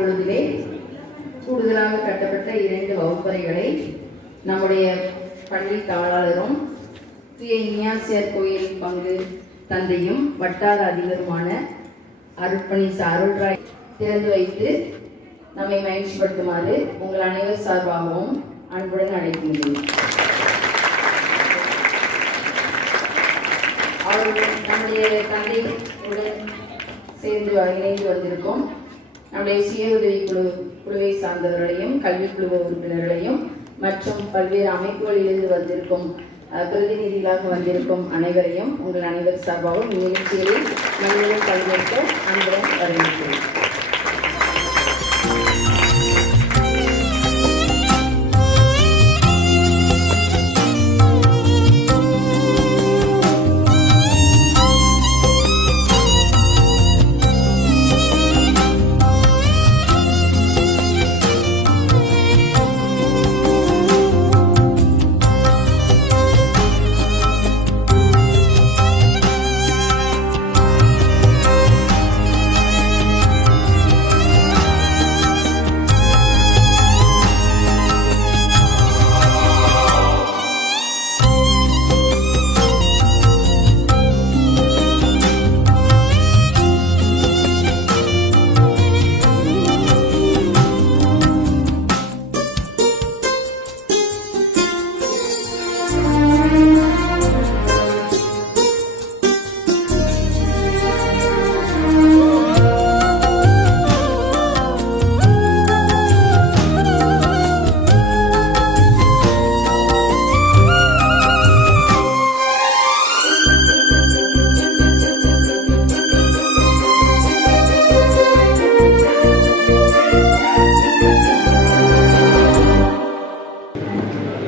பொழுதிலே கூடுதலாக கட்டப்பட்ட 2 வகுப்பறைகளை நம்முடைய பள்ளி தாளாளரும் துய இஞ்ஞாசியார் கோயில் பங்கு தந்தையும் வட்டார அதிபருமான அருட்பணி அருள்ராய் திறந்து வைத்து நம்மை மகிழ்ச்சிப்படுத்துமாறு உங்கள் அனைவர் சார்பாகவும் அன்புடன் அழைக்கின்றேன். அவர்கள் நம்முடைய தந்தையுடன் சேர்ந்து இணைந்து வந்திருக்கும் நம்முடைய சுய உதவி குழுவை சார்ந்தவர்களையும் கல்விக்குழு உறுப்பினர்களையும் மற்றும் பல்வேறு அமைப்புகளிலிருந்து வந்திருக்கும் பிரதிநிதிகளாக வந்திருக்கும் அனைவரையும் உங்கள் அனைவர் சார்பாகவும் நிகழ்ச்சிகளில் நம்மளுடன் பங்கேற்க அன்புடன் வரவேற்கிறேன்.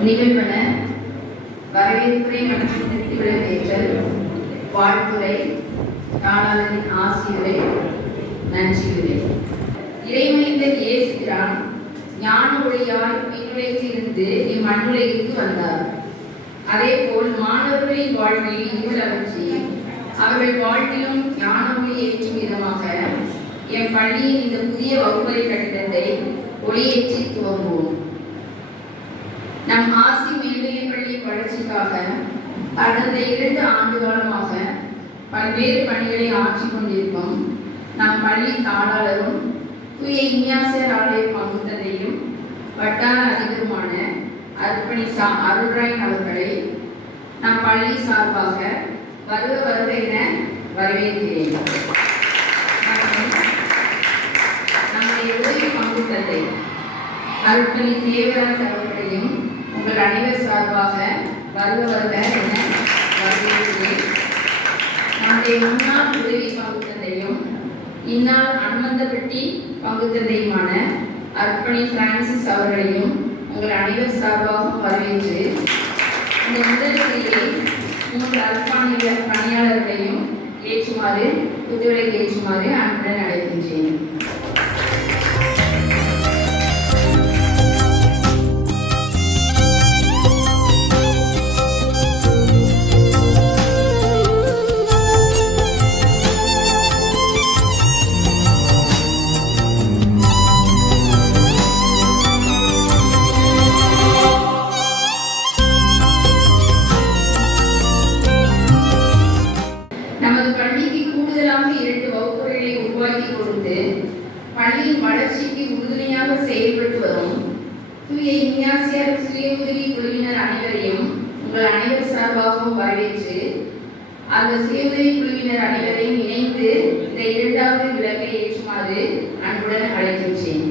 நிகழ்வன வரவேற்புரை மற்றும் திருவிழேற்றல், வாழ்த்துரை, தாளாளரின் ஆசியுரை, நன்றியுரை. இறைமைந்தன் இயேசுகிறான் ஞான ஒளியால் விண்ணுலகில் இருந்து இம்மண்ணுலகிற்கு வந்தார். அதேபோல் மாணவர்களின் வாழ்வில் இருள் அகற்றி அவர்கள் வாழ்விலும் ஞான ஒளி ஏற்றும் விதமாக என் பள்ளியின் இந்த புதிய வகுப்பறை கட்டிடத்தை ஒளியேற்றி துவங்குவோம். நம் ஆசி மேல்நிலைப் பள்ளி வளர்ச்சிக்காக கடந்த 2 ஆண்டு காலமாக பல்வேறு பணிகளை ஆற்றிக் கொண்டிருக்கும் நம் பள்ளி தாளாளரும் துய இஞ்ஞாசியார் ஆலய பங்கு தந்தையும் வட்டார அதிபருமான அருட்பணி அருள்ராய் அவர்களை நம் பள்ளி சார்பாக வருக என வரவேற்கிறேன். நம்முடைய உதவி பங்கு தந்தை அருட்பணி தேவராஜ் அவர்களையும் உங்கள் அனைவர் சார்பாக வருக என வரவேற்கிறேன். நம்முடைய முன்னாள் உதவி பங்கு தந்தையும் இந்நாள் அனுமந்தப்பட்டி பங்கு தந்தையுமான அருட்பணி பிரான்சிஸ் அவர்களையும் உங்கள் அனைவர் சார்பாகவும் வரவேற்று இந்த முதல் செய்தியை 3 அர்ப்பணிய பணியாளர்களையும் ஏற்றுமாறு குத்துவிளக்கு ஏற்றுமாறு அன்புடன் அழைக்கின்றேன். பள்ளியின் வளர்ச்சிக்கு உறுதுணையாக செயல்பட்டு வரும் துய இஞ்ஞாசியார் சுய உதவி குழுவினர் அனைவரையும் உங்கள் அனைவர் சார்பாகவும் வரவேற்று அந்த சுய உதவி குழுவினர் அனைவரையும் இணைந்து இந்த 2வது விளக்கை ஏற்றுமாறு அன்புடன் அழைக்கின்றேன்.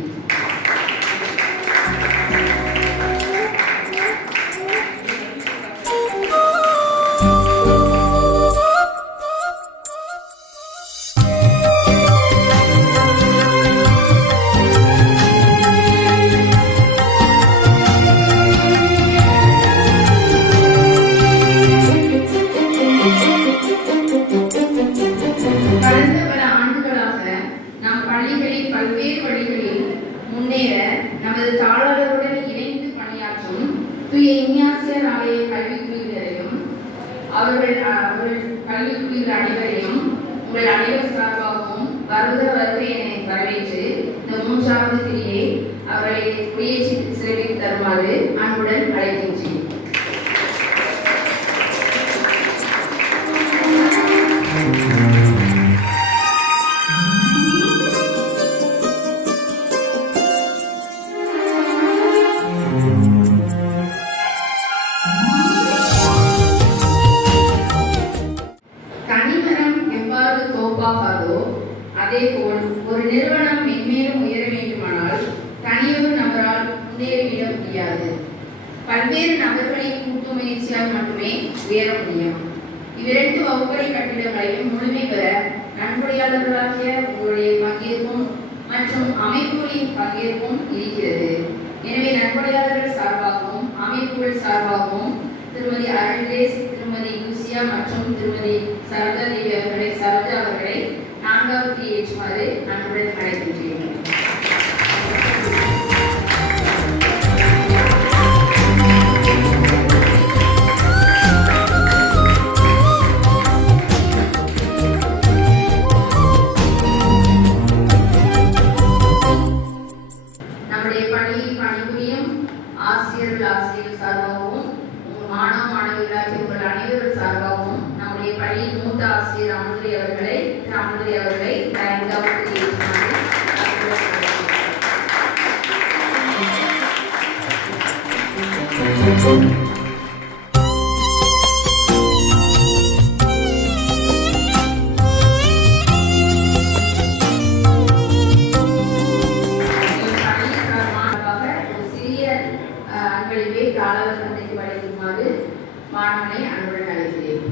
நமது தாளாளருடன் இணைந்து பணியாற்றும் துய இஞ்ஞாசியார் ஆலய கல்விக்குழுவினரையும் அவர்கள் கல்விக்குழுவினர் அனைவரையும் உங்கள் அனைவர் சார்பாகவும் வருக என வரவேற்று இந்த மூன்றாவது கிரியை அவர்களை குடியேற்றி சிறப்பித்து தருமாறு அன்புடன் அழைக்கின்றேன். கனிமரம் எவ்வாறு தோப்பாகாதோ அதேபோல் ஒரு நிறுவனம் மென்மேலும் உயர வேண்டுமானால் தனியொரு நபரால் முன்னேறிவிட முடியாது. பல்வேறு நபர்களின் கூட்டு முயற்சியால் மட்டுமே உயர முடியும். இவ்விரண்டு வகுப்பறை கட்டிடங்களையும் முழுமை பெற நன்கொடையாளர்களாகிய உங்களுடைய பங்கேற்பும் மற்றும் அமைப்புகளின் பங்கேற்பும் இருக்கிறது. எனவே நன்கொடையாளர்கள் சார்பாகவும் அமைப்புகள் சார்பாகவும் திருமதி அருள்தேஸ், திருமதி யூசியா மற்றும் திருமதி சரோஜா தேவி அவர்களை நான்காவது ஏற்றுமாறு அன்புடன் அழைக்கின்றேன். நம்முடைய பணியில் பணிபுரியும் ஆசிரியர்கள் சார்பாகவும் மாணவ மாணவிகளாகிய உங்கள் அனைவரும் சார்பாகவும் நம்முடைய பள்ளியின் மூத்த ஆசிரியர் அமுதலி அவர்களை ஐந்தாவது ஏற்றுமாறு அன்பளிப்பை காலாளர் தந்தைக்கு வழங்குமாறு மாணவனை அன்புடன் அழைக்கிறேன்.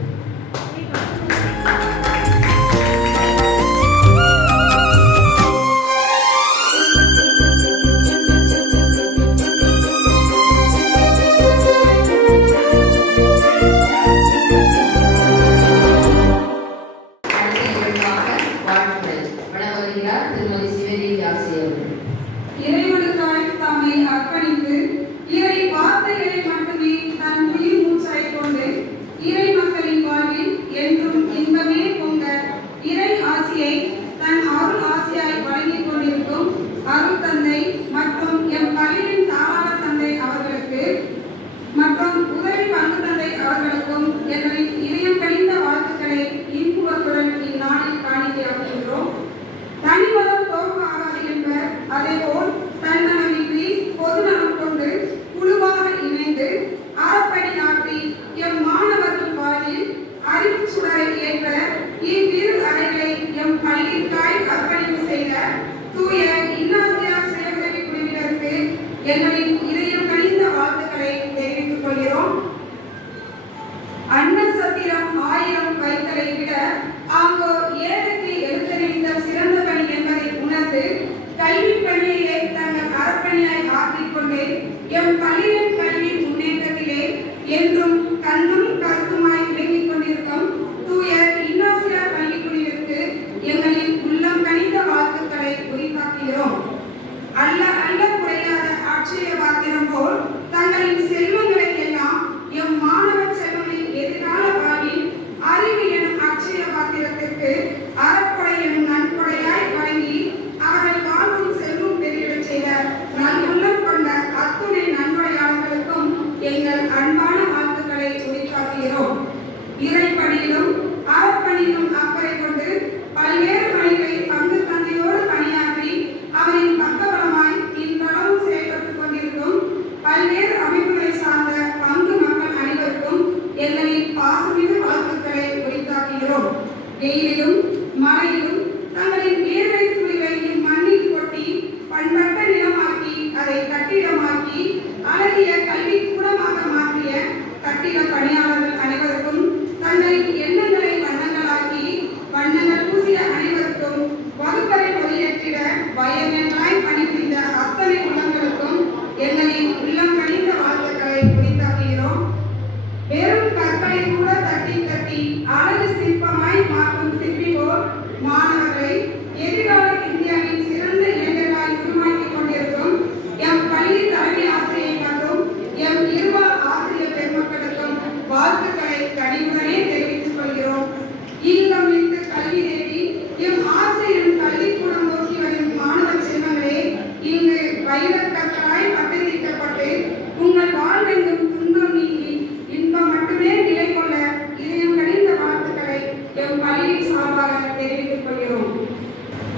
திருமதி சிவதேவி ஆசிரியர் இறைவனுக்காய் தம்மை அர்ப்பணித்து இறை வார்த்தைகளை மட்டுமே தன் உயிர் மூச்சாய் கொண்டு இறை மக்களின் வாழ்வில் என்றும் இன்பமே பொங்க இறை ஆசியை தன் அருள் ஆசியாய் வழங்கிக் கொண்டிருக்கும் அருள் தந்தை மற்றும் எம் பள்ளியின் தாளாளர் தந்தை அவர்களுக்கு மற்றும் உதவி பங்கு தந்தை அவர்களுக்கும் எங்களின் இதயம் கழிந்த வாழ்த்துக்களை இன்புறத்துடன் இந்நாளில் காணிக்கையாக்குகின்றோம். தனிமதம் தோற்காகாது என்பர். அதேபோல் தன்னலமின்றி பொதுநலம் கொண்டு குழுவாக இணைந்து அறப்பணி ஆற்றி எம் மாணவர்கள் வாழ்வில் அறிவு சுடரை ஏற்ற இவ்விரு அறைகளை எம் பள்ளிக்காய் அர்ப்பணிப்பு செய்த தூய இன்னாசியார் சுயஉதவி குழுவினருக்கு எங்களின் இதயம் கழிந்த வாழ்த்துக்களை தெரிவித்துக் கொள்கிறோம். அன்ன சத்திரம் 1000 வைத்தலை விட ஆங்கோர் ஏழைக்கு எழுத்தறிவித்தல் சிறந்த பணி என்பதை உணர்ந்து கல்வி பணியிலே தங்கள் அறப்பணியாய் ஆற்றிக்கொண்டு எம் பள்ளியின் கல்வி முன்னேற்றத்திலே என்றும் கண்ணும் கருத்துமாய் விளங்கிக் கொண்டிருக்கும் தூய இன்னாசியார் பள்ளிக்குழுவிற்கு எங்களின் உள்ளம் கனிந்த வாழ்த்துக்களை உரித்தாக்குகிறோம். அல்ல அல்ல குறையாத ஆட்சிய பாத்திரம் போல் தங்களின் செல்வங்களை எல்லாம் எம் மாணவ செல்வங்களின் எதிர்கால வாழ்வில் அறிவு எனும் அட்சய பாத்திரத்திற்கு அறக்கொடை எனும் நன்கொடையாய் வழங்கி அவர்கள் வாழ்வும் செல்வம் பெருகிடச் செய்த நல்லுள்ளம் கொண்ட அத்துணை நன்கொடையாளர்களுக்கும் எங்கள் அன்பான வாழ்த்துக்களை உரித்தாக்குகிறோம்.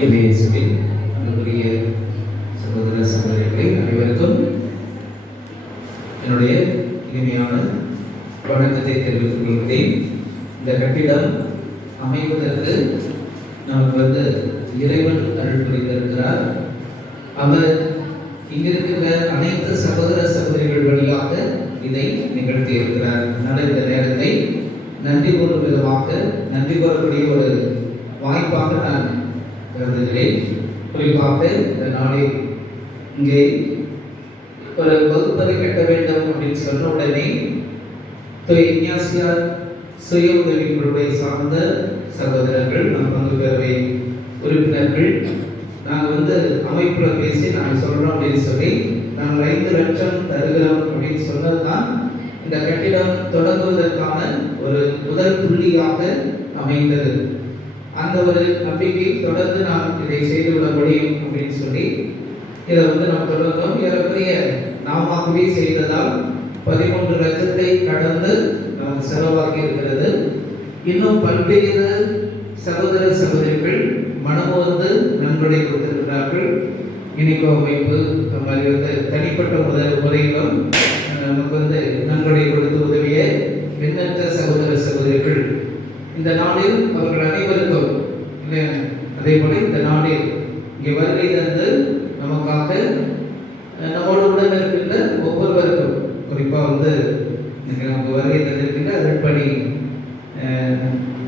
இயேசுவின் அன்புக்குரிய சகோதர சகோதரிகளே, அனைவருக்கும் என்னுடைய இனிமையான வணக்கத்தை தெரிவித்துக் கொள்கிறேன். இந்த கட்டிடம் அமைவதற்கு நமக்கு இறைவன் அருள் புரிந்திருக்கிறார். அவர் இங்கிருக்கின்ற அனைத்து சகோதர சகோதரிகள் வழியாக இதை நிகழ்த்தி இருக்கிறார். அதனால் இந்த நேரத்தை நன்றி கூறும் விதமாக, நன்றி கூறக்கூடிய ஒரு வாய்ப்பாக நான் கருதுகிறேன். குறிப்பாக இந்த நாளில் இங்கே ஒரு வகுப்பறை கட்ட வேண்டும் அப்படின்னு சொன்ன உடனே இக்னாசியார் சுய உதவிக்குழுவை சார்ந்த சகோதரர்கள், நம் பங்கு பேரவை உறுப்பினர்கள், நாங்கள் அமைப்பில் பேசி நாங்கள் சொல்கிறோம் அப்படின்னு சொல்லி நாங்கள் 5 லட்சம் தருகிறோம் அப்படின்னு சொன்னதுதான் இந்த கட்டிடம் தொடங்குவதற்கான ஒரு முதல் புள்ளியாக அமைந்தது. அந்த ஒரு நம்பிக்கை தொடர்ந்து நாம் இதை செய்துவிட முடியும் அப்படின்னு சொல்லி இதை நாம் தொடர்ந்தோம். ஏறக்குறைய நாமவே செய்ததால் 13 லட்சத்தை கடந்து நமக்கு செலவாகி இருக்கிறது. இன்னும் பல்வேறு சகோதர சகோதரிகள் மனமோர்ந்து நன்கொடை கொடுத்திருக்கிறார்கள். இனிகோ அமைப்பு மாதிரி தனிப்பட்ட முறையிலும் நமக்கு நன்கொடை கொடுத்து உதவிய எண்ணற்ற சகோதர சகோதரிகள் இந்த நாளில் அவர்கள் அனைவருக்கும் அதே போல இந்த நாளில் இங்கே வருகை தந்து நமக்காக நம்மோடு உடன் இருக்கின்ற ஒவ்வொருவருக்கும், குறிப்பாக நமக்கு வருகை தந்திருக்கின்ற அருட்பணி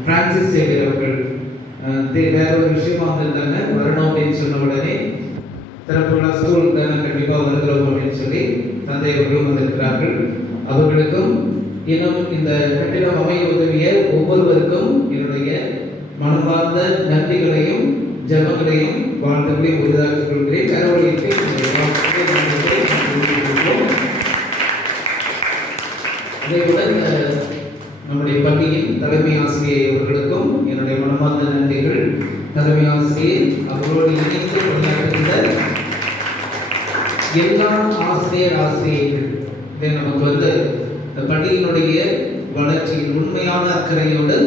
பிரான்சிஸ் சேவியர் அவர்கள் வேற ஒரு விஷயமா வந்திருந்தாங்க. வரணும் அப்படின்னு சொன்ன உடனே தரப்புள்ள ஸ்கூல் தானே கண்டிப்பாக வருகிறோம் அப்படின்னு சொல்லி தந்தை அவர்களும் வந்திருக்கிறார்கள். அவர்களுக்கும் இன்னும் இந்த கட்டிடம் அமைய உதவிய ஒவ்வொருவருக்கும் என்னுடைய மனமார்ந்த நன்றிகளையும் ஜெபங்களையும் வாழ்த்துக்களையும் உரிதாக்கிக் கொள்கிறேன். கரவழிக்கு இதேபோல் நம்முடைய பள்ளியின் தலைமை ஆசிரியை அவர்களுக்கும் என்னுடைய மனமார்ந்த நன்றிகள். தலைமை ஆசிரியை அவர்களோடு இணைந்து பணியாற்றுகின்ற எல்லா ஆசிரியர்கள் இதை நமக்கு இந்த பள்ளியினுடைய வளர்ச்சியில் உண்மையான அக்கறையோடு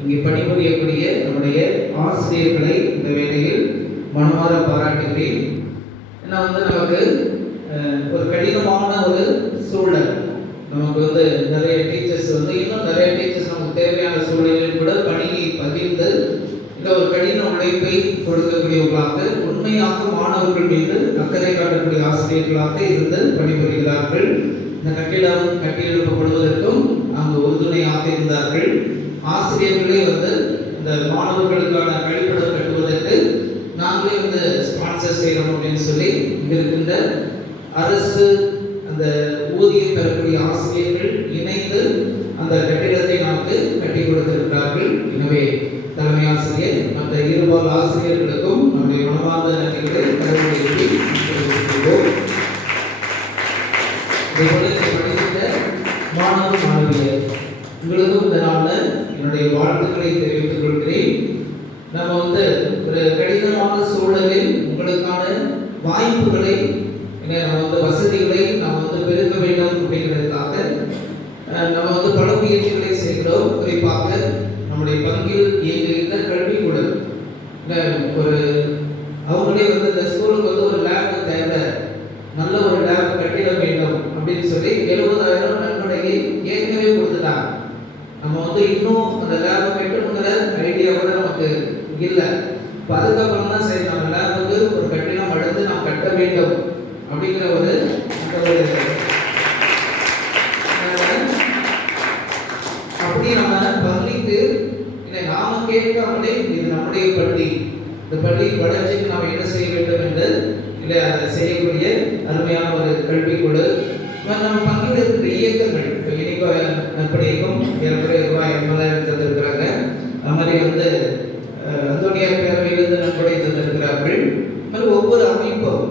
இங்கே பணிபுரியக்கூடிய நம்முடைய ஆசிரியர்களை இந்த வேளையில் மனமாற பாராட்டுகிறேன். ஏன்னா நமக்கு ஒரு கடினமான ஒரு சூழல், நமக்கு நிறைய டீச்சர்ஸ் இன்னும் நிறைய டீச்சர்ஸ் நமக்கு தேவையான சூழலில் கூட பணியை பகிர்ந்து இந்த ஒரு கடின உழைப்பை கொடுக்கக்கூடியவர்களாக, உண்மையாக மாணவர்கள் மீது அக்கறை காட்டக்கூடிய ஆசிரியர்களாக இருந்து பணிபுரிகிறார்கள். இந்த கட்டிடம் கட்டியெழுப்பப்படுவதற்கும் அங்கு உறுதுணையாக இருந்தார்கள். ஆசிரியர்களே இந்த மாணவர்களுக்கான கழிப்பிடம் கட்டுவதற்கு நாங்களே ஸ்பான்சர் செய்யணும் அப்படின்னு சொல்லி இங்க இருக்கின்ற அரசு அந்த ஊதியம் பெறக்கூடிய ஆசிரியர்கள் இணைந்து அந்த கட்டிடத்தை நமக்கு கட்டி கொடுத்திருக்கிறார்கள். எனவே தலைமை ஆசிரியர் மற்ற இருபால் ஆசிரியர்களுக்கும் நம்முடைய மனமார்ந்த நன்றிகளை படிக்கின்ற மாணவ மாணவியர் உங்களுக்கும் இந்த நாளில் என்னுடைய வாழ்த்துக்களை தெரிவித்துக் கொள்கிறேன். நம்ம ஒரு கடினமான சூழலில் உங்களுக்கான வாய்ப்புகளை நம்ம வசதிகளை நாம் பெருக்க வேண்டும் அப்படிங்கிறதுக்காக நம்ம பல முயற்சிகளை செய்கிறோம். குறிப்பாக நம்முடைய பங்கில் இயங்குகின்ற கல்விக்கூடம் ஒரு அவங்களே இந்த ஸ்கூலுக்கு ஒரு லேப் தேவை, நல்ல ஒரு லேப் கட்டிட வேண்டும் அப்படின்னு சொல்லி 70,000 நன்கொடையை ஏற்கனவே கொடுத்துட்டாங்க. நம்ம இன்னும் அந்த லேபை கட்டணுங்கிற ஐடியா கூட நமக்கு இல்லை. இப்போ அதுக்கப்புறம் தான் சரி நம்ம லேபுக்கு ஒரு கட்டிடம் அடுத்து நாம் கட்ட வேண்டும் அப்படிங்கிற ஒரு அப்படி நம்ம பள்ளிக்கு நாம கேட்காமலே இது நம்முடைய பள்ளி, இந்த பள்ளி வளர்ச்சிக்கு நாம் என்ன செய்ய வேண்டும் என்று இல்லை அதை செய்யக்கூடிய அருமையான ஒரு கல்விக்குழு. நம்ம பங்கில் இருக்கிற இயக்கங்கள் இனிப்ப நற்பணிக்கும் ரூபாய் 80,000 தந்திருக்கிறாங்க. அது மாதிரி அந்தோனியார் பேரவையிலிருந்து நன்கொடை தந்திருக்கிறார்கள். ஒவ்வொரு அமைப்பும்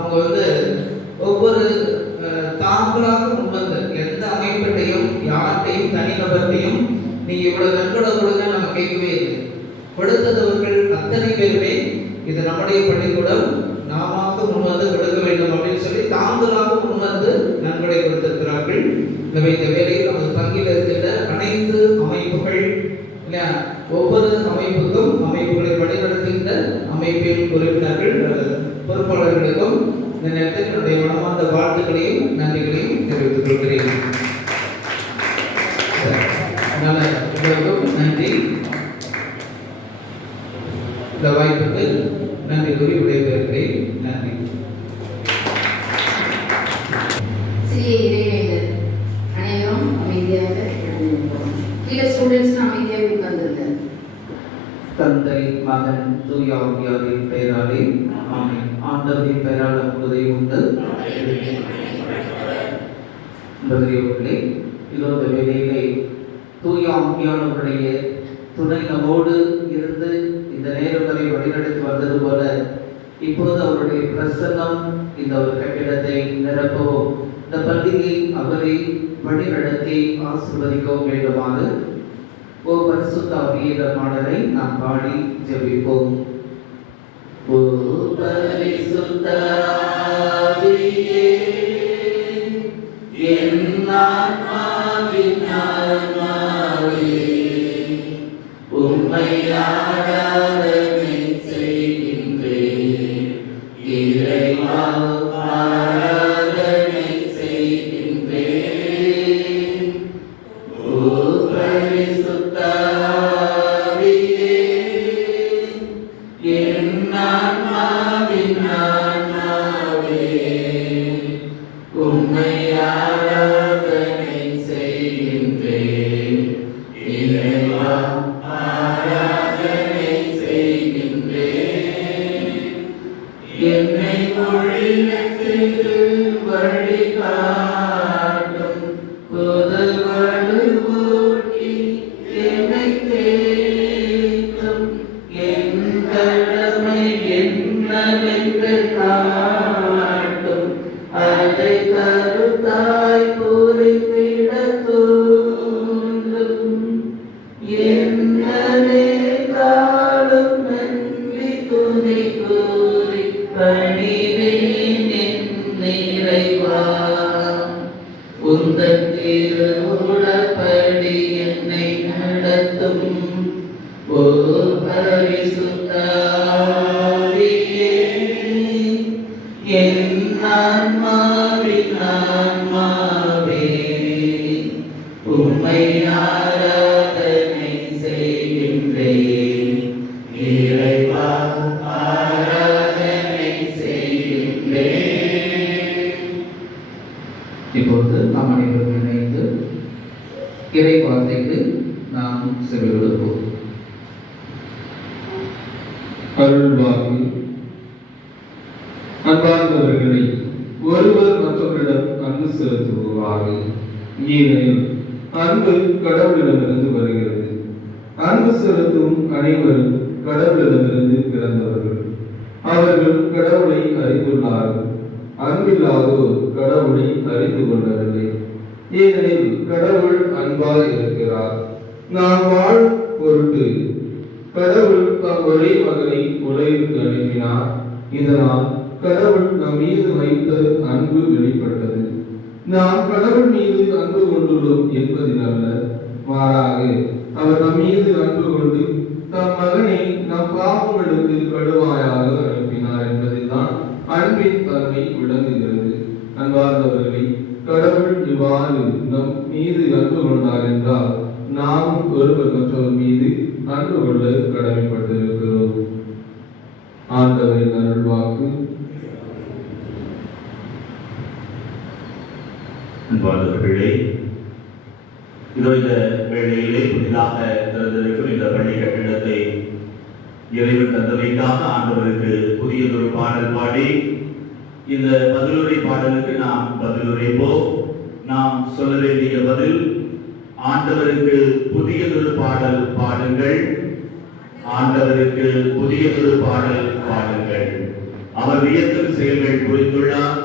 அவங்க ஒவ்வொரு தாங்களாக முன்வந்து எந்த அமைப்பிட்டையும் யார்கிட்டையும் தனிநபர்கிட்டையும் நீங்கள் இவ்வளவு நன்கொடை கொடுங்க நம்ம கேட்கவே இல்லை. கொடுத்தவர்கள் அத்தனை பேருமே இது நம்முடைய பள்ளிக்கூடம், நாம முன்வந்து கொடுக்க வேண்டும் அப்படின்னு சொல்லி தாங்களாக முன்வந்து நன்கொடை கொடுத்திருக்கிறார்கள். எனவே இந்த வேலையில் நமது பங்கில் இருக்கின்ற அனைத்து அமைப்புகள் இல்லையா, ஒவ்வொரு அமைப்புக்கும் அமைப்புகளை வழிநடத்துகின்ற அமைப்பின் உறுப்பினர்கள் பொறுப்பாளர்களுக்கும் இந்த நேரத்தில் என்னுடைய மனமார்ந்த வாழ்த்துக்களையும் நன்றிகளையும் தெரிவித்துக் கொள்கிறேன். அதனால உங்களுக்கும் நன்றி. இந்த வாய்ப்புக்கு நன்றி கூறி விடைபெறுகிறேன். நன்றி. சிறிய இடைவேண்டல். அனைவரும் அமைதியாக எழுந்திருக்கிறோம். கீழே ஸ்டூடெண்ட்ஸ் அமைதியாக உட்கார்ந்துருங்க. தந்தை மகன் தூய ஆவியாரின் பெயராலே ஆமென். ஆண்டவரின் பெயரால் அற்புதை உண்டு. பெரியவர்களே, இதோட வேலையிலே தூய ஆவியானவருடைய துணை நம்மோடு இருந்து இந்த நேரம் வரை வழிநடத்தி வந்தது போல இப்போது அவருடைய பிரசன்னம் இந்த ஒரு கட்டிடத்தை நிரப்பவும் இந்த பள்ளியை அவரை வழிநடத்தி ஆசீர்வதிக்கவும் வேண்டுமாக ஓ பரிசுத்த ஆவியின் பாடலை நாம் பாடி ஜெபிப்போம். ஓ பரிசுத்த ஆவியே, என் ஆன்மாவின் ஆன்மாவே, உம்மை ஆராதனை செய்கின்றேன். இறைவா ஆராதனை செய்கின்றேன். ஓ பரிசுத்த ஆவியே, என் ஆன்மாவின் ஆன்மாவே, உம்மை ஆராதனை செய்கின்றேன். இறைவா ஆராதனை செய்கின்றேன். என்னை மொழிநெற்றிது வழிகாட்டும் புது வலுவூட்டி என்னை தேற்றும். என் கடமை என்னவென்று காட்டும். அதை கருத்தாய் புரிந்திட தூண்டும். என்னே காலும் நன்றி துதி கூறி பணிவேன் என் இறைவா. உந்தன் திருவுளப்படி என்னை நடத்தும். ஓ பரிசுத்த ஆவியே, என் ஆன்மாவின் ஆன்மாவே, உம்மை ஆராதனை செய்கின்றேன். இறைவா ஆராதனை செய்கின்றேன். இப்பொழுது நாம் அனைவரும் இணைந்து இறை வார்த்தைக்கு நாம் செவிகொடுப்போம். அருள்வாக்கு. அன்பார்ந்தவர்களை, ஒருவர் மற்றவரிடம் அன்பு செலுத்துவாக. ஏனெனில் அன்பு கடவுளிடமிருந்து வருகிறது. அன்பு செலுத்தும் அனைவரும் கடவுளிடமிருந்து பிறந்தவர்கள். அவர்கள் கடவுளை அறிந்துள்ளார்கள். அன்பில்லாதோர் கடவுளை அறிந்து கொள்ளவில்லை. ஏனெனில் கடவுள் அன்பாய் இருக்கிறார். நாம் வாழும் பொருட்டு கடவுள் தம் ஒரே மகனை உலகிற்கு அனுப்பினார். இதனால் கடவுள் நம் மீது வைத்த அன்பு வெளிப்பட்டது. நாம் கடவுள் மீது அன்பு கொண்டுள்ளோம் என்பதினல்ல, மாறாக அவர் நம் மீது அன்பு கொண்டு தம் மகனை நம் பாவங்களுக்கு கடுவாயாக அனுப்பினார் என்பதில்தான் அன்பின் தன்மை விளங்குகிறது. அன்பார்ந்தவர்களை, கடவுள் இவ்வாறு நம் மீது அன்பு கொண்டார் என்றால் நாமும் ஒருவர் மற்றவர் மீது அன்பு கொள்ள கடமைப்பட்டிருக்கிறோம். ஆண்டவரின் அருள்வாக்கு. அன்பார்ந்தவர்களே, இதோ இந்த வேளையிலே புதிதாக திறந்திருக்கும் இந்த பள்ளி கட்டிடத்தை இறைவன் தந்தமைக்காக ஆண்டவருக்கு புதியதொரு பாடல் பாடி இந்த பதிலுரை பாடலுக்கு நாம் பதிலுரைப்போம். நாம் சொல்ல வேண்டிய பதில்: ஆண்டவருக்கு புதியதொரு பாடல் பாடுங்கள், ஆண்டவருக்கு புதியதொரு பாடல் பாடுங்கள். அவர் வியத்தகு செயல்கள் புரிந்துள்ளார்.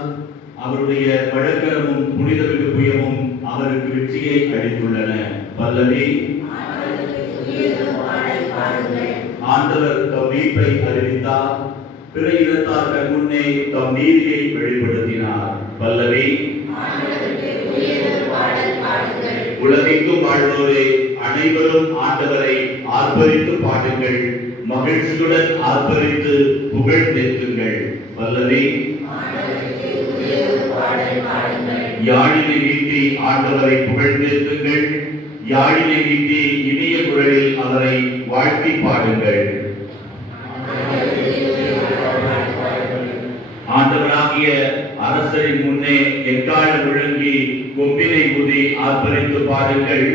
அவருடைய வழக்கரமும் புனிதமிகு புயமும் அவருக்கு வெற்றியை அளித்துள்ளன. பல்லவி: ஆண்டவர் தம் மீட்பை அறிவித்தார். பிற இனத்தார் கண் முன்னே தம் நீதியை வெளிப்படுத்தினார். பல்லவி: உலகெங்கும் வாழ்வோரே, அனைவரும் ஆண்டவரை ஆர்ப்பரித்து பாடுங்கள். மகிழ்ச்சியுடன் ஆர்ப்பரித்து புகழ்ந்தேத்துங்கள். பல்லவி. யாழினை மீட்டி ஆண்டவரை புகழ்ந்தேத்துங்கள். யாழினை மீட்டி இனிய குரலில் அவரை வாழ்த்தி பாடுங்கள். ஆண்டவராகிய அரசரின் முன்னே எக்காலம் முழங்கி கொம்பினை ஊதி ஆர்ப்பரித்து பாடுங்கள்.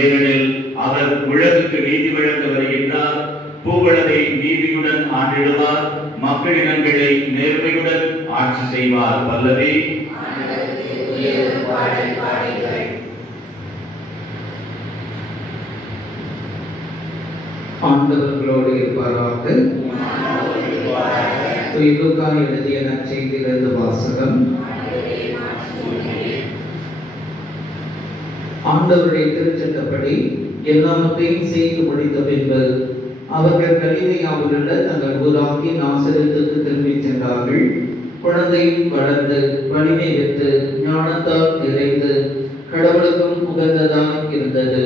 ஏனெனில் அவர் உலகுக்கு நீதி வழங்க வருகின்றார். பூவுலகை நீதியுடன் ஆண்டிடுவார். மக்களினங்களை நேர்மையுடன் ஆட்சி செய்வார். பல்லவி. ஆண்டவர்களோடு இருப்பாராக. லூக்கா எழுதிய நற்செய்தியிலிருந்து வாசகம். ஆண்டவருடைய திருச்சட்டப்படி எல்லாவற்றையும் செய்து முடித்த பின்பு அவர்கள் கலிலேயாவில் உள்ள தங்கள் ஊராகிய நாசரேத்துக்கு திரும்பிச் சென்றார்கள். குழந்தையும் வளர்ந்து வலிமை பெற்று ஞானத்தால் நிறைந்து கடவுளுக்கும் உகந்ததாய் இருந்தது.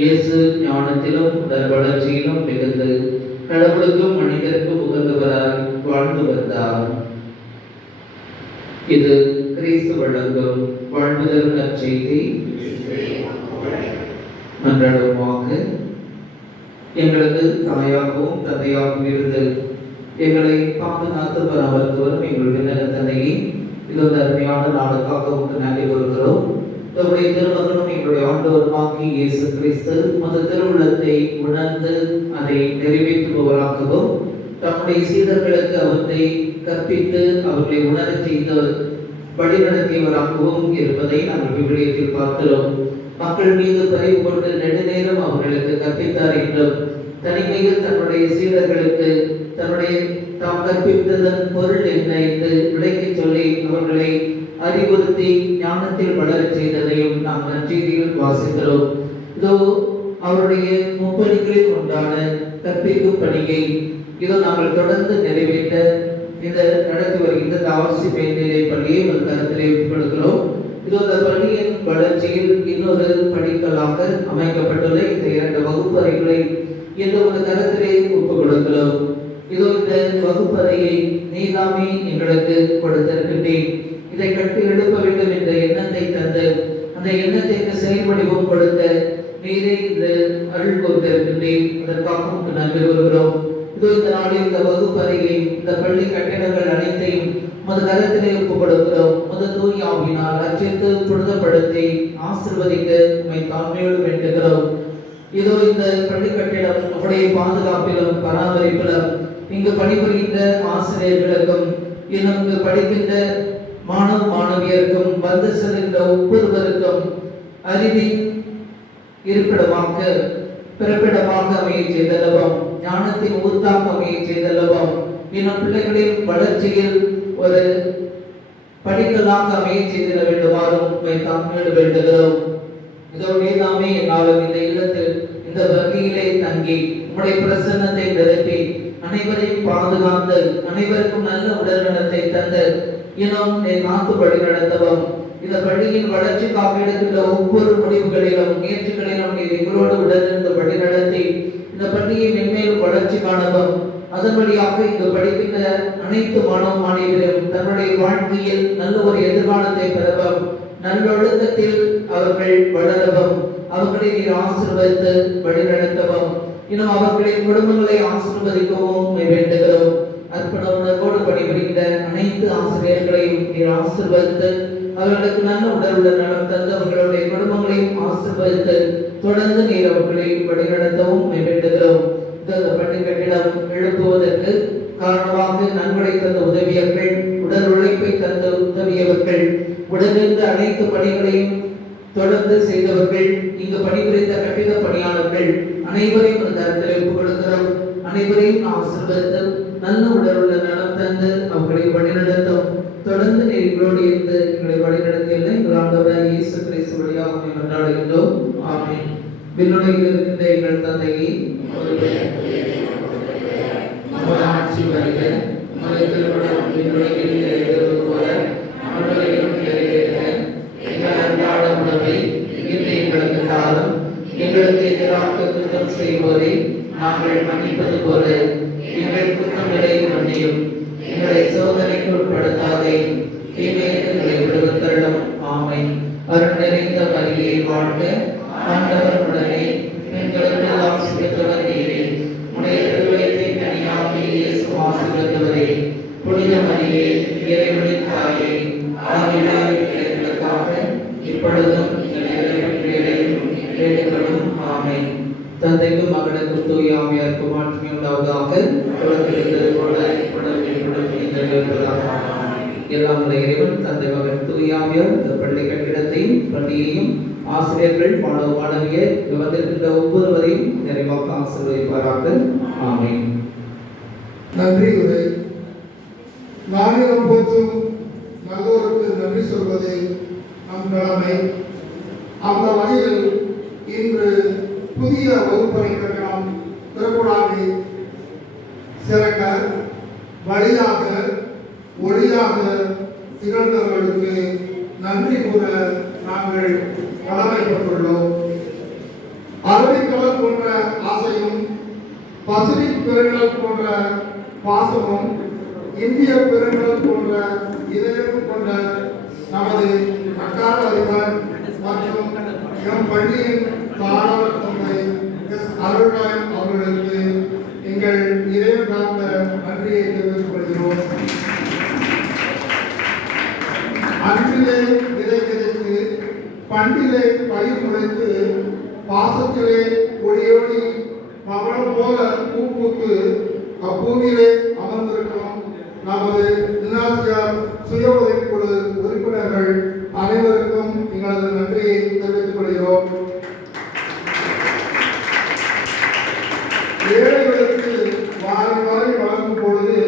இயேசு ஞானத்திலும் உடல் வளர்ச்சியிலும் மிகுந்து கடவுளுக்கும் மனிதருக்கும் உகந்தவராய் வாழ்ந்து வந்தார். இது கிறிஸ்து வழங்கும் வாழ்வுதரும் நற்செய்தி. மன்றாடுவோமாக. எங்களது தாயாகவும் தந்தையாகவும் இருந்து எங்களை பாதுகாத்து பராமரித்து வரும் எங்கள் விண்ணக தந்தையை இது ஒரு அருமையான நாளுக்காக உங்களுக்கு நன்றி கூறுகிறோம். நம்முடைய திருமகனும் எங்களுடைய ஆண்டவருமாகி இயேசு கிறிஸ்து மது திருவுள்ளத்தை உணர்ந்து அதை நிறைவேற்றுபவராகவும் தம்முடைய சீடர்களுக்கு அவற்றை கற்பித்து அவர்களை உணரச் செய்து வழிநடத்தியவராகவும் இருப்பதை நாங்கள் விவிலியத்தில் பார்க்கிறோம். மக்கள் மீது பரிவு கொண்டு நெடுநேரம் அவர்களுக்கு கற்பித்தார் என்றும் தனிமையில் தன்னுடைய சீடர்களுக்கு தன்னுடைய தாம் கற்பித்ததன் பொருள் என்ன என்று விளக்கிச் சொல்லி அவர்களை அறிவுறுத்தி ஞானத்தில் வளரச் செய்ததையும் நாம் நற்செய்தியில் வாசிக்கிறோம். இதோ அவருடைய முப்பணிகளில் உண்டான கற்பிக்கும் பணியை இதோ நாங்கள் தொடர்ந்து நிறைவேற்ற இந்த நடத்தி வருகின்ற தாவசி மேல்நிலை பள்ளியை ஒரு கருத்திலே கொடுக்கிறோம். இது அந்த பள்ளியின் வளர்ச்சியில் இன்னொரு படிக்கலாக அமைக்கப்பட்டுள்ள இந்த 2 வகுப்பறைகளை இந்த ஒரு கருத்திலே ஒப்புக் கொடுக்கிறோம். இதோ இந்த வகுப்பறையை நீதாமே எங்களுக்கு கொடுத்திருக்கின்றேன். இதை கட்டி எழுப்ப வேண்டும் என்ற எண்ணத்தை தந்து அந்த எண்ணத்திற்கு செயல்வடிவம் கொடுத்த நீரை இந்த அருள் கொடுத்திருக்கின்றேன். அதற்காக உங்களுக்கு நன்றி கூறுகிறோம். இதோ இந்த நாளில் இந்த வகுப்பறையை இந்த பள்ளி கட்டிடங்கள் அனைத்தையும் மது கருத்திலே ஒப்புக் கொடுக்கிறோம். மது தூய் ஆவியினால் ரட்சித்து புனிதப்படுத்தி ஆசீர்வதிக்க உம்மை தாழ்மையோடு வேண்டுகிறோம். இதோ இந்த பள்ளி கட்டிடம் நம்முடைய பாதுகாப்பிலும் பராமரிப்பிலும் இங்கு பணிபுரிகின்ற ஆசிரியர்களுக்கும் இன்னும் இங்கு படிக்கின்ற மாணவ மாணவியருக்கும் வந்து செல்கின்ற ஒவ்வொருவருக்கும் அறிவின் இருப்பிடமாக பிறப்பிடமாக அமைய செய்தல்லவும் ஞானத்தின் ஊத்தாக அமைய செய்தல்லவும் இன்னும் பிள்ளைகளின் வளர்ச்சியில் ஒரு படிக்கலாக அமைய செய்திட வேண்டுமாறும் தாழ்மையோடு வேண்டுகிறோம். இதோடு எல்லாமே என்னாலும் இந்த இல்லத்தில் இந்த வகையிலே தங்கி உங்களுடைய பிரசன்னத்தை நிரப்பி அனைவரையும் பாதுகாத்து அனைவருக்கும் நல்ல உடல்நலத்தை தந்து இன்னும் காத்து வழி நடத்தவும் இந்த பள்ளியின் வளர்ச்சிக்காக எடுக்கின்ற ஒவ்வொரு முடிவுகளிலும் முயற்சிகளிலும் எங்களோடு உடனிருந்து வழி நடத்தி இந்த பள்ளியை மென்மேலும் வளர்ச்சி காணவும் அதன்படியாக இங்கு படிக்கின்ற அனைத்து மாணவ மாணவியரும் தன்னுடைய வாழ்க்கையில் நல்ல ஒரு எதிர்காலத்தை பெறவும் நல்லொழுக்கத்தில் அவர்கள் வளரவும் அவர்களை நீர் ஆசீர்வதித்து வழிநடத்தவும் இன்னும் அவர்களின் குடும்பங்களை ஆசீர்வதிக்கவும் வேண்டுகிறோம். அர்ப்பண உணர்வோடு பணிபுரிகின்ற அனைத்து ஆசிரியர்களையும் நீர் ஆசீர்வதித்து அவர்களுக்கு நல்ல உடல் நலம் தந்து அவர்களுடைய குடும்பங்களையும் ஆசீர்வதித்து தொடர்ந்து நீர் அவர்களை வழிநடத்தவும் வேண்டுகிறோம். இந்த பள்ளி கட்டிடம் எழுப்புவதற்கு காரணமாக நன்கொடை தந்த உதவியவர்கள் உடல் உழைப்பை தந்த உதவியவர்கள் உடனிருந்த அனைத்து பணிகளையும் தொடர்ந்து செய்தவர்கள் இங்கு பணிபுரிந்த கட்டிட பணியாளர்கள் அனைவரையும் ஒரு தரத்தில் ஒப்புக் கொடுக்கிறோம். அனைவரையும் ஆசீர்வதித்து நல்ல உடல் உள்ள நலம் தந்து அவர்களை வழிநடத்தும் தொடர்ந்து எங்களோடு இருந்து எங்களை வழிநடத்தியுள்ள எங்கள் ஆண்டவராகிய இயேசு கிறிஸ்து வழியாக கொண்டாடுகின்றோம். ஆமென். விண்ணுலகில் இருக்கின்ற எங்கள் தந்தையை ஆட்சி வருக, உமது திருவுளம் விண்ணுலகில் நிறைவேறுவது போல மண்ணுலகிலும் நிறைவேறுக. எங்கள் அன்றாட உணவை இன்று எங்களுக்கு தாரும். எங்களுக்கு எதிராக குற்றம் செய்வோரை நாங்கள் மன்னிப்பது போல எங்கள் குற்றங்களை மன்னியும். எங்களை சோதனைக்கு உட்படுத்தாதே, தீமைகளை விடுவித்தருளும். ஆமென். அருள் நிறைந்த மரியே வாழ்க, ஆண்டவர் உடனே பெண்களுக்கு ஆசி பெற்றவர் நீரே. உடைய திருவயிற்றை கனியாகிய இயேசு ஆசி பெற்றவரே. புனித மரியே, இறைவனின் தாயே, ஆவியானவர்களுக்காக இப்பொழுதும் வேண்டுகளும். ஆமென். தந்தைக்கும் மகனுக்கும் தூய ஆவியாருக்கும் மாற்றமே உண்டாவதாக. எல்லாம் உள்ள இறைவன் தந்தை மகன் தூய ஆவியார் இந்த பள்ளி கட்டிடத்தையும் பள்ளியையும் ஆசிரியர்கள் மாணவ மாணவியர் வந்திருக்கின்ற ஒவ்வொருவரையும் நிறைவாக ஆசீர்வதிப்பாராக. ஆமென். நன்றி உரை. நானிலம் போற்றும் நல்லோருக்கு நன்றி சொல்வது நம் கடமை. அந்த வகையில் இன்று புதிய வகுப்பறை கட்டணம் திறப்புடாது சிறக்க வழியாக ஒளியாக திகழ்ந்தவர்களுக்கு நன்றி கூற நாங்கள் கடமைப்பட்டுள்ளோம். அரபிக்கடல் போன்ற ஆசையும் பசிபிக் பெருங்கடல் போன்ற பாசமும் இந்திய பெருங்கடல் போன்ற இதயம் கொண்ட நமது அக்கால அதிபர் மற்றும் எம் பள்ளியின் தாராள தந்தை எஸ் அருள்ராயன் அவர்களுக்கு எங்கள் இதயம் சார்ந்த நன்றியை தெரிவித்துக் கொள்கிறோம். அன்பிலே விதை விதைத்து பண்டிலே பயிர் முளைத்து பாசத்திலே ஒளியோடி மகளம் போல பூ பூத்து அப்பூவிலே அமர்ந்திருக்கும் நமது இன்னாசியார் சுய உதவிக்குழு உறுப்பினர்கள் அனைவருக்கும் எங்களது நன்றியை தெரிவித்துக் கொள்கிறோம். ஏழைகளுக்கு வாரி வாரி வழங்கும் பொழுது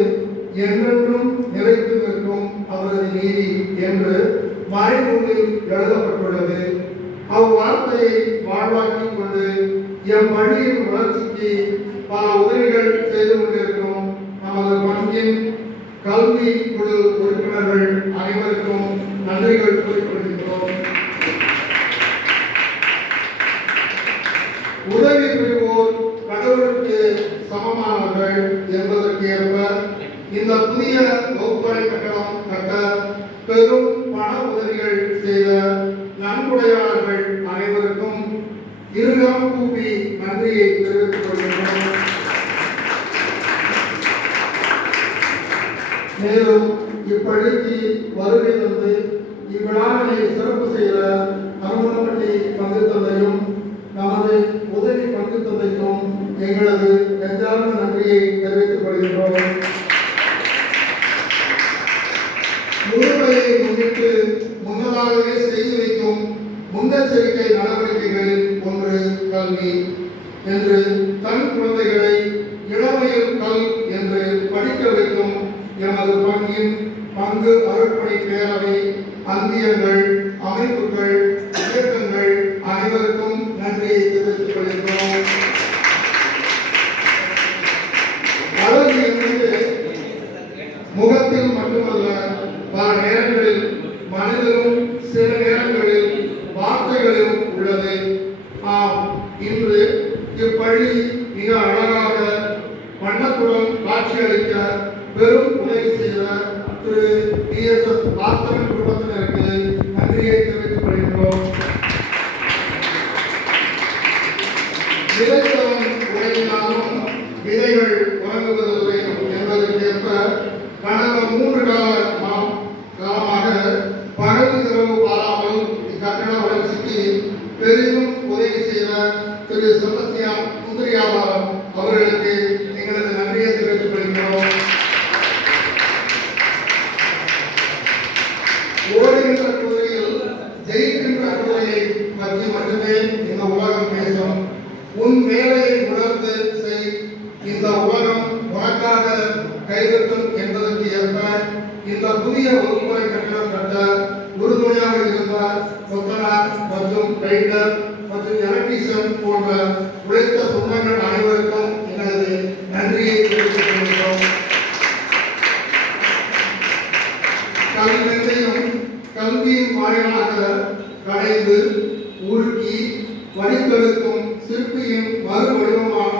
என்றென்றும் நிலைத்து நிற்கும் அவரது நீதி என்று மறைநூலில் எழுதப்பட்டுள்ளது. அவ்வார்த்தையை வாழ்வாக்கிக் கொண்டு எம் பள்ளியின் வளர்ச்சிக்கு பல உதவிகள் செய்து கொண்டிருக்கும் நமது பங்கின் கல்வி குழு உறுப்பினர்கள் அனைவருக்கும் நன்றிகள் குறிப்பிடுகின்றோம். உதவி புரிவோர் கடவுளுக்கு சமமானவர்கள் என்பதற்கு ஏற்ப இந்த புதிய வகுப்பறை கட்டடம் கட்ட பெரும் பண உதவிகள் செய்த நன்கொடையாளர்கள் அனைவருக்கும் இருகம் கூப்பி நன்றியை தெரிவித்துக் கொள்கின்றோம். மேலும் இப்பள்ளிக்கு வருகை தந்து இவ்விழாவினை சிறப்பு செய்த அருமணப்பட்டி பங்கு தந்தையும் நமது உதவி பங்கு தந்தைக்கும் எங்களது நெஞ்சார்ந்த நன்றியை தெரிவித்துக் கொள்கின்றோம். முதுமையை முன்னிட்டு முன்னதாகவே செய்து வைக்கும் முன்னெச்சரிக்கை நடவடிக்கைகளில் ஒன்று கல்வி என்று தன் குழந்தைகளை இளமையில் கல் என்று படிக்க வைக்கும் எமது பங்கின் பங்கு அருட்பணி பேரவை அந்தியங்கள் அமைப்புகள் இயக்கங்கள் அனைவருக்கும் நன்றியை தெரிவித்துக் கொள்கிறோம். அழகு என்பது முகத்தில் மட்டுமல்ல, பல நேரங்களில் மனிதனும் சில நேரங்களில் வார்த்தைகளிலும் உள்ளது. ஆம், இன்று இப்பள்ளி மிக அழகாக வண்ணத்துடன் காட்சியளிக்க பெரும் உதவி செய்த திரு PSS பாஸ்கரன் குடும்பத்தினருக்கு நன்றியை தெரிவித்துக் கொள்கின்றோம். விதைத்தவன் உழையினாலும் விதைகள் உறங்குவதில்லை என்பதற்கேற்ப கடந்த 3 காலமாக பகல் இரவு பாராமல் இக்கட்டட வளர்ச்சிக்கு பெரிதும் உதவி செய்த திரு செபஸ்தியான் குந்திரியாபாரம் அவர்களுக்கு எங்களது நன்றியை தெரிவித்துக் கொள்கிறோம். ஓடுகின்ற குதிரையில் ஜெயிக்கின்ற குதிரையை பற்றி மட்டுமே இந்த உலகம் பேசும். உன் வேலையை உணர்ந்து செய், இந்த உலகம் உனக்காக கைதட்டும் என்பதற்கு ஏற்ப இந்த புதிய வகுப்பறை கட்டடம் கட்ட உறுதுணையாக இருந்த கொத்தனார் மற்றும் பெயிண்டர் மற்றும் எலக்ட்ரீஷியன் போன்ற உழைத்த சொந்தங்கள் அனைவருக்கும் எங்களது நன்றியை தெரிவித்துக் கொள்கிறோம். கல்வியையும் கல்வியின் வாயிலாக கடைந்து உருக்கி வடித்தெடுக்கும் சிற்பியின் மறு வடிவமான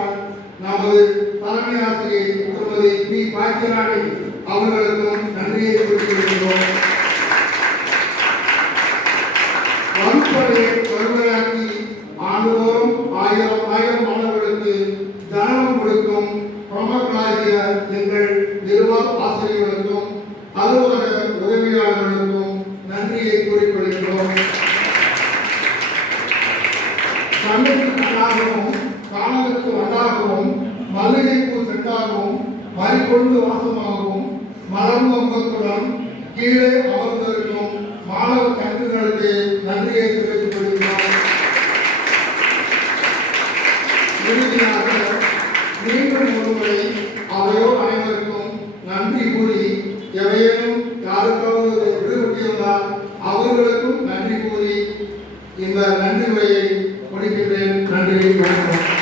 நமது தலைமை ஆசிரியை திருமதி பி பாக்கியராணி அவர்களுக்கும் நன்றியை குறிப்பிடுகிறோம். வகுப்பறையை வறுமையாக்கி ஆண்டுதோறும் 1000 மாணவர்களுக்கு ஜனனம் கொடுக்கும் பிரமுகர்களாகிய எங்கள் நிர்வாக ஆசிரியர்களுக்கும் அலுவலக உதவியாளர்களுக்கும் நன்றியை குறிப்பிடுகிறோம். கண்ணுக்கு கண்ணாகவும் காணலுக்கு வண்டாகவும் மல்லிகைப்பூ செட்டாகவும் மறிக்கொண்டு வாசமாகவும் மலர்ந்த முகத்துடன் கீழே அமர்ந்திருக்கும் மாணவ கருத்துக்களுக்கு நன்றியை தெரிவித்துக் கொள்கிறோம். இறுதியாக மீண்டும் ஒருமுறை அவையோர் அனைவருக்கும் நன்றி கூறி எவையேனும் யாருக்காவது விடுபட்டிருந்தால் அவர்களுக்கும் நன்றி கூறி இந்த நன்றி உரையை முடிக்கின்றேன். நன்றி, வணக்கம்.